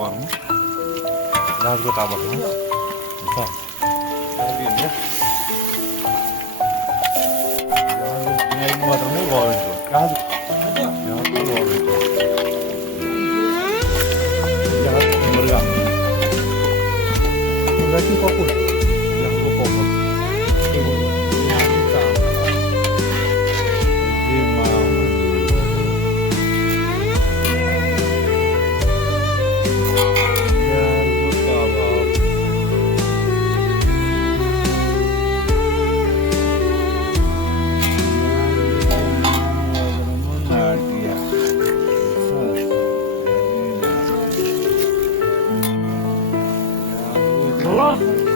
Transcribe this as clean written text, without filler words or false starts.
forma. Ya Gushtaba kan. Bisa. Lagi ya. Ya ini waternya Rogan Josh. Ya. Ya Rogan Josh. Ya murga. Murga sih fokus. Yang lu fokus. Allah